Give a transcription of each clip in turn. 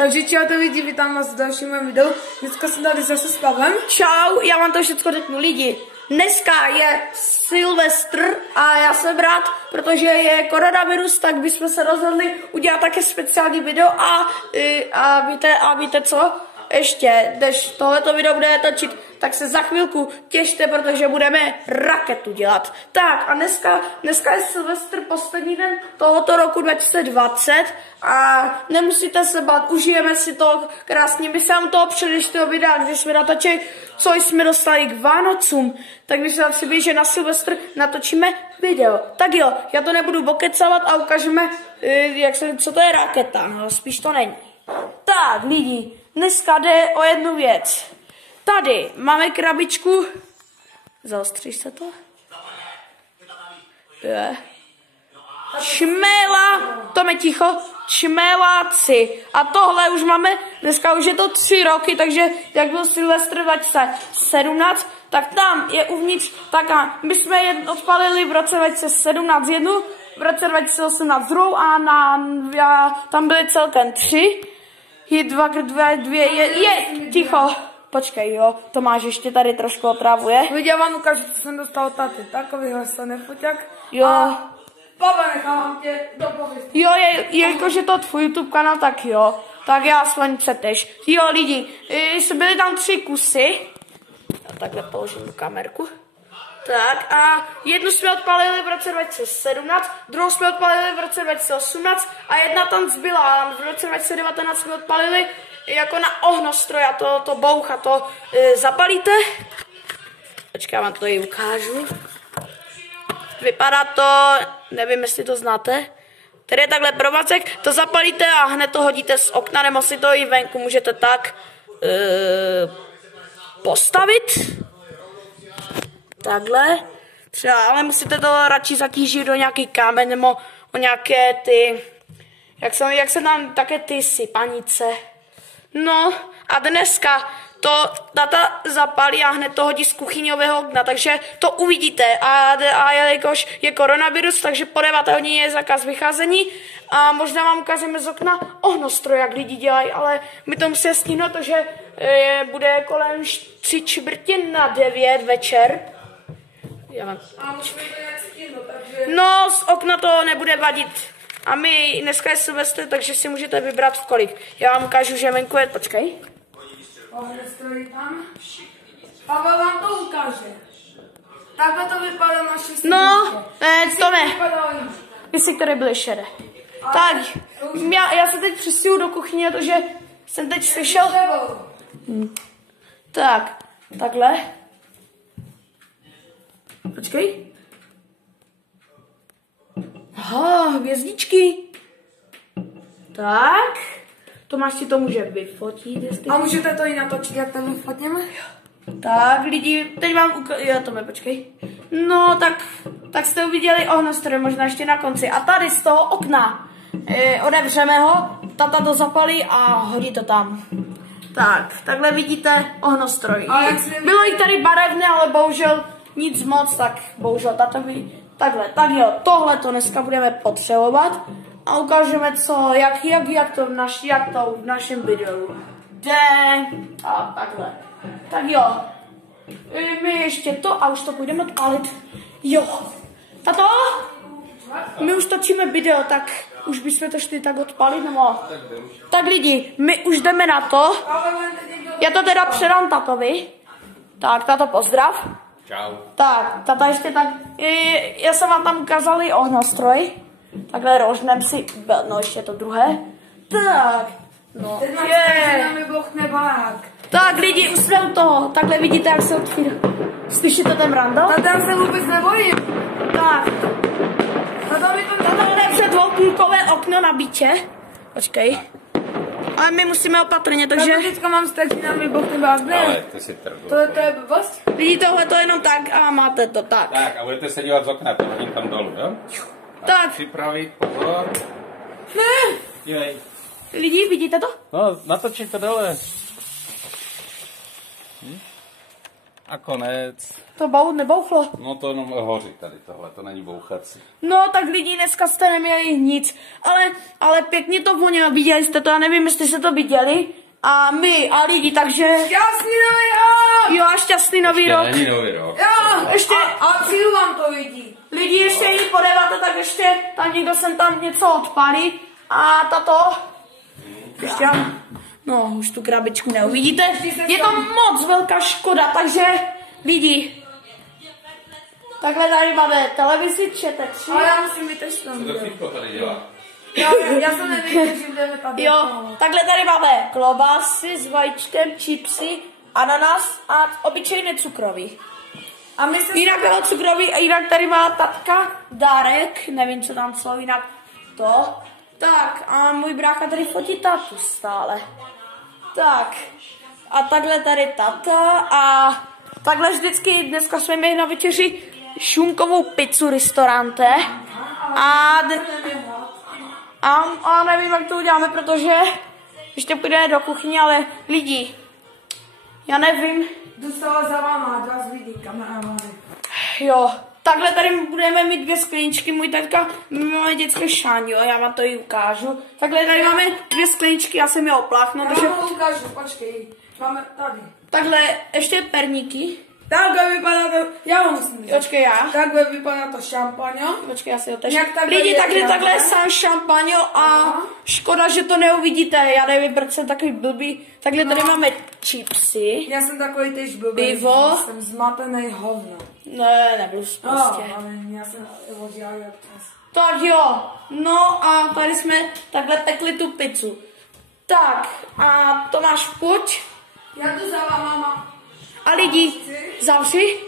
Takže čau to lidi, vítám vás v dalším videu. Dneska jsem tady zase s Pavlem. Čau, já vám to všechno řeknu lidi. Dneska je Silvestr a já jsem rád, protože je koronavirus, tak bychom se rozhodli udělat také speciální video a víte co? Ještě, než tohleto video bude točit, tak se za chvilku těšte, protože budeme raketu dělat. Tak a dneska je Silvestr, poslední den tohoto roku 2020 a nemusíte se bát, užijeme si to krásně. My se vám toho předešlého videa, když jsme natočili, co jsme dostali k Vánocům, tak my se vám si že na Silvestr natočíme video. Tak jo, já to nebudu bokecovat a ukážeme, co to je raketa, no spíš to není. Tak lidi, dneska jde o jednu věc. Tady máme krabičku. Zaostříš se to? Je. Čmela, Tome ticho, čmeláci. A tohle už máme, dneska už je to 3 roky, takže jak byl Silvestr 2017, tak tam je uvnitř taká. My jsme je odpalili v roce 2017 jednu, v roce 2018 druhou a tam byly celkem 3. Je ticho. Počkej, jo, Tomáš ještě tady trošku otravuje. Viděl vám ukážu, co jsem dostal od taty. Takovýhle nefoťak. Jo. A Pavel, nechávám tě dopověst. Jo, jelikož je to tvůj YouTube kanál, tak jo. Tak já aspoň přeteš. Jo, lidi, byly tam 3 kusy. Já takhle položím tu kamerku. Tak a jednu jsme odpalili v roce 2017, druhou jsme odpalili v roce 2018 a jedna tam zbyla. V roce 2019 jsme odpalili jako na ohnostroj a to boucha, to zapalíte. Počkej, já vám to i ukážu. Vypadá to, nevím, jestli to znáte. Tady je takhle provazek, to zapalíte a hned to hodíte z okna, nebo si to i venku můžete tak postavit. Takhle. Třeba, ale musíte to radši zatížit do nějaký kámen nebo o nějaké ty, jak se tam také ty sypanice. No a dneska to tata zapálí a hned to hodí z kuchyňového okna, takže to uvidíte. A jelikož je koronavirus, takže po 9 hodině je zákaz vycházení a možná vám ukážeme z okna ohnostroj, jak lidi dělají, ale my to musíme stihnout, protože bude kolem 8:45 večer. No, z okna to nebude vadit. A my dneska je Silvestr, takže si můžete vybrat v kolik. Já vám ukážu, že venku je, počkej. Pavel vám to ukáže. Takhle to vypadá na 6. No, to ne. Jestli které byly šedé. Tak, já se teď přistěhu do kuchyně, protože jsem teď slyšel. Tak, takhle. Počkej. Aha, hvězdičky. Tak. Tomáš si to může vyfotit, jestli... A můžete to i natočit, jak to vyfotíme? Tak, lidi, teď vám ukážu... Jo, Tome, počkej. No, tak jste uviděli ohnostroj, možná ještě na konci. A tady z toho okna odevřeme ho, tata to zapalí a hodí to tam. Tak, takhle vidíte ohnostroj. Bylo jich tady barevné, ale bohužel nic moc, tak bohužel tatovi. Takhle, tak jo, tohle to dneska budeme potřebovat a ukážeme jak to v našem videu jde a takhle. Tak jo, my ještě to a už to půjdeme odpálit. Jo, tato, my už točíme video, tak už bychom to šli tak odpálit, nebo? Tak lidi, my už jdeme na to. Já to teda předám tatovi. Tak, tato pozdrav. Čau. Tak, tata ještě tak, já jsem vám tam ukázal i ohnostroj. Takhle rožnem si, no ještě to druhé. Tak, no, tak lidi, už jsme u toho, takhle vidíte, jak se otvírá. Slyšíte ten randal? Tata se vůbec nebojím. Tak. Tata odevře dvoupůlkové okno na bytě. Počkej. Ale my musíme opatrně, takže... Tak teďka mám stačit na vybuchny bázny. Ale ty si trvou. To je blbost? Vidí tohle to jenom tak a máte to tak. Tak a budete se dívat z okna, to hodím tam dolů, jo? Tak. Připravit, pozor. Ne. Dívej. Lidi, vidíte to? No, natočit to dole. A konec. To nebouchlo. No to jenom hoří tady tohle, to není bouchací. No, tak lidi, dneska jste neměli nic. Ale pěkně to vonělo, viděli jste to, já nevím, jestli jste to viděli. A my a lidi, takže... Šťastný nový rok! Jo, a šťastný nový rok. Není nový rok. Jo, Ještě- a cílu vám to vidí. Lidi, ještě jí podeváte, tak ještě tam někdo sem tam něco odpálí. A tato... Ještě, no, už tu krabičku neuvidíte. Je to moc velká škoda, takže lidi... Takhle tady máme televizi, ČT3. Ale já musím být teď tam. Co to Fitko tady dělá? Já jsem nevěděl, že jdeme tady. Jo, takhle tady máme klobásy s vajíčkem, chipsy, ananas a obyčejné cukroví. A my se... Jinak bylo cukroví a jinak tady má tatka dárek, nevím, co tam jsou, jinak to. Tak, a můj brácha tady fotí tátu stále. Tak, a takhle tady tata a takhle vždycky dneska jsme měli na večeři šunkovou pizzu restaurante a nevím, jak to uděláme, protože ještě půjdeme do kuchyně, ale lidi, já nevím. Dostala za váma 2 lidí, kamarády. Jo, takhle tady budeme mít 2 skleničky, můj tatka, my máme dětské šáň, jo, já vám to i ukážu. Takhle tady máme 2 skleničky, já jsem je opláchnu, Já takže vám to ukážu, počkej. Máme tady. takhle ještě perníky. Takhle vypadá to, já ho musím říct. Počkej já. Takhle vypadá to šampaňo. Počkej, já si ho tež. Jak takhle Lidi, je takhle je šampaň? sám šampaňo a škoda, že to neuvidíte, já nevím, proč jsem takový blbý. Takhle tady máme chipsy. Já jsem takový tež blbý. Pivo. Jsem zmatený hovno. Ne, nebudu No, prostě. ale já jsem udělal občas. Tak jo, no a tady jsme takhle pekli tu pizzu. Tak, a Tomáš, pojď. Já tu za váma mám. A lidi, zavři.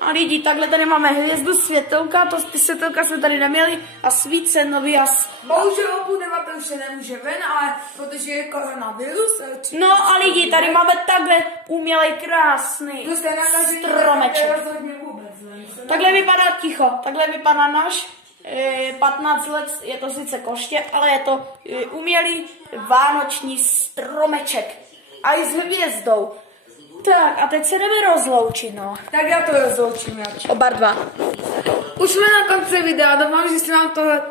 A lidi, takhle tady máme hvězdu, světelka, ty světelka jsme tady neměli a svíce nový a... Bohužel o půl 9 už se nemůže ven, ale protože je koronavirus. No a lidi, tady máme takhle umělej krásný Tu jste nakažení, stromeček. rozhodně vůbec. Takhle vypadá ticho, takhle vypadá náš 15 let, je to sice koště, ale je to umělý vánoční stromeček. A i s hvězdou. Tak a teď se jdeme rozloučit, no. Tak já to rozloučím, Jači. Oba dva. Už jsme na konci videa, doufám, že se vám tohle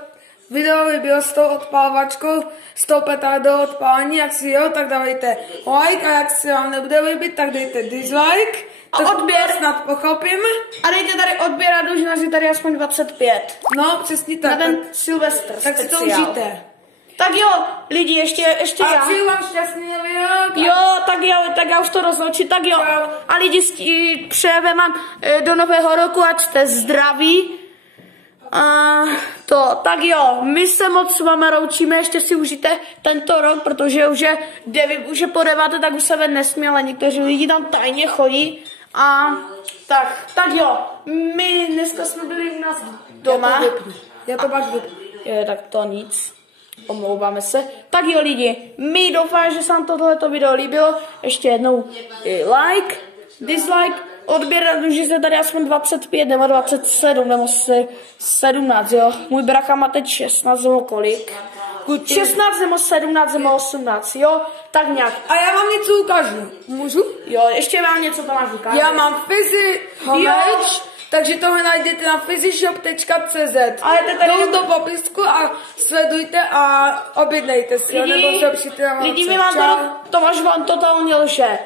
video líbilo s tou odpalovačkou, s tou petardou odpálení, jak si jo, tak dávejte like a jak se vám nebude líbit, tak dejte dislike. A To odběr. snad pochopím. A dejte tady odběr a dlužnost je tady aspoň 25. No, přesně Na tak. ten Silvestr Tak si to speciál. užijte. Tak jo, lidi, ještě A já. přeju vám šťastný nový rok. Jo, tak já už to rozloučím, tak jo. A lidi, přejeme vám do nového roku, ať jste zdraví. A to, tak jo, my se moc s váma roučíme, ještě si užijte tento rok, protože už je po 9, tak už se ven nesmí, ale někteří lidi tam tajně chodí. A tak jo, my dneska jsme byli u nás doma. Já to pak vypnu. Tak to nic. Omlouváme se. Tak jo lidi, my doufám, že se vám tohleto video líbilo. Ještě jednou like, dislike, odběr, že se tady aspoň 25 nebo 27 nebo 17, jo. Můj bracha má teď 16 nebo kolik. 16 nebo 17 nebo 18, jo. Tak nějak. A já vám něco ukážu. Můžu? Jo, ještě vám něco tam máš ukázat. Já mám Fizzy Homage, takže tohle najdete na physyshop.cz. Ale to tady Jdou do popisku a sledujte a objednejte si. Nebo se přijďte lidi, my vám to, Tomáš vám totálně lže.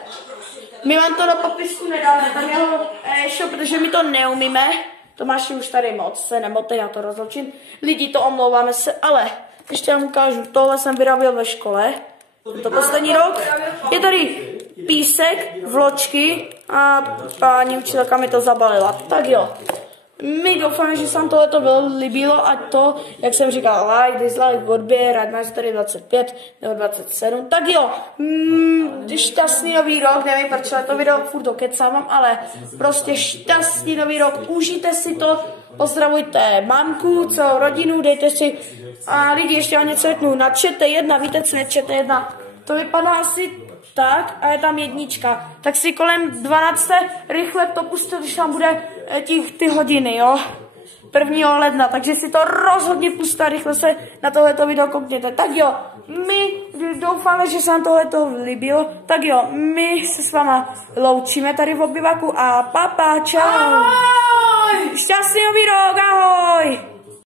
My vám to do popisku nedáme, tam jeho e-shop, protože my to neumíme. Tomáši už tady moc, se nemote, já to rozloučím. Lidi, to omlouváme se, ale ještě vám ukážu, tohle jsem vyráběl ve škole. Je to poslední rok. Je tady písek, vločky a paní učitelka mi to zabalila. Tak jo. My doufáme, že se vám tohleto líbilo a to, jak jsem říkal, like, dislike, odběr, ať máš tady 25 nebo 27. Tak jo, šťastný nový rok, nevím, proč to video furt dokecávám, ale prostě šťastný nový rok, užijte si to, pozdravujte mamku, celou rodinu, dejte si, a lidi, ještě vám něco řeknu, na ČT1, víte, co je ČT1, to vypadá asi tak a je tam jednička. Tak si kolem 12. rychle to puste, když tam bude ty hodiny, jo. 1. ledna, takže si to rozhodně puste a rychle se na tohleto video koukněte. Tak jo, my doufáme, že se vám tohleto líbilo. Tak jo, my se s váma loučíme tady v obyvaku a papa, čau. Ahoj! Šťastný nový rok, ahoj!